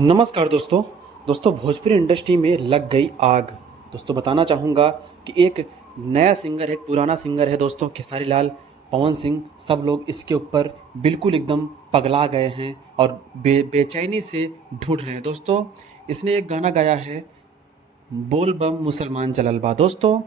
नमस्कार दोस्तों। भोजपुरी इंडस्ट्री में लग गई आग। दोस्तों बताना चाहूँगा कि एक नया सिंगर है, एक पुराना सिंगर है दोस्तों, खेसारी लाल, पवन सिंह, सब लोग इसके ऊपर बिल्कुल एकदम पगला गए हैं और बेचैनी से ढूंढ रहे हैं दोस्तों। इसने एक गाना गाया है, बोल बम मुसलमान चलल बा। दोस्तों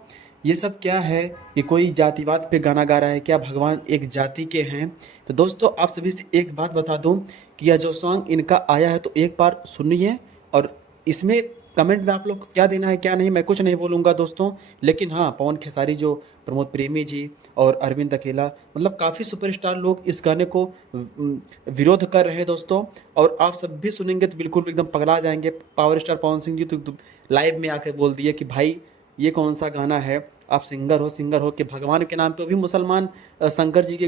ये सब क्या है? ये कोई जातिवाद पे गाना गा रहा है क्या? भगवान एक जाति के हैं? तो दोस्तों आप सभी से एक बात बता दूं कि यह जो सॉन्ग इनका आया है तो एक बार सुनिए, और इसमें कमेंट में आप लोग को क्या देना है क्या नहीं, मैं कुछ नहीं बोलूँगा दोस्तों। लेकिन हाँ, पवन खेसारी जो, प्रमोद प्रेमी जी और अरविंद अकेला, मतलब काफ़ी सुपरस्टार लोग इस गाने को विरोध कर रहे हैं दोस्तों। और आप सब भी सुनेंगे तो बिल्कुल एकदम पगला जाएंगे। पावर स्टार पवन सिंह जी तो लाइव में आकर बोल दिए कि भाई ये कौन सा गाना है? आप सिंगर हो कि भगवान के नाम पे भी मुसलमान शंकर जी के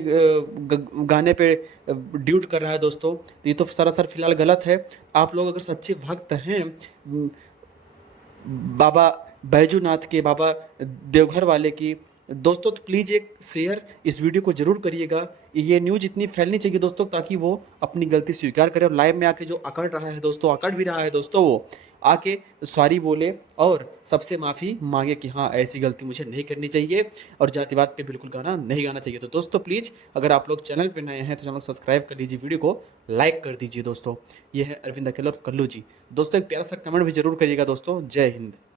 गाने पे ड्यूट कर रहा है दोस्तों। तो ये तो सरासर फिलहाल गलत है। आप लोग अगर सच्चे भक्त हैं बाबा बैजूनाथ के, बाबा देवघर वाले की, दोस्तों तो प्लीज़ एक शेयर इस वीडियो को ज़रूर करिएगा। ये न्यूज़ इतनी फैलनी चाहिए दोस्तों ताकि वो अपनी गलती स्वीकार करे और लाइव में आके जो अकड़ रहा है दोस्तों, अकड़ भी रहा है दोस्तों, वो आके सॉरी बोले और सबसे माफ़ी मांगे कि हाँ ऐसी गलती मुझे नहीं करनी चाहिए और जातिवाद पे बिल्कुल गाना नहीं गाना चाहिए। तो दोस्तों प्लीज़, अगर आप लोग चैनल पे नए हैं तो चैनल को सब्सक्राइब कर लीजिए, वीडियो को लाइक कर दीजिए दोस्तों। ये है अरविंद अकेला और कल्लू जी। दोस्तों एक प्यारा सा कमेंट भी जरूर करिएगा दोस्तों। जय हिंद।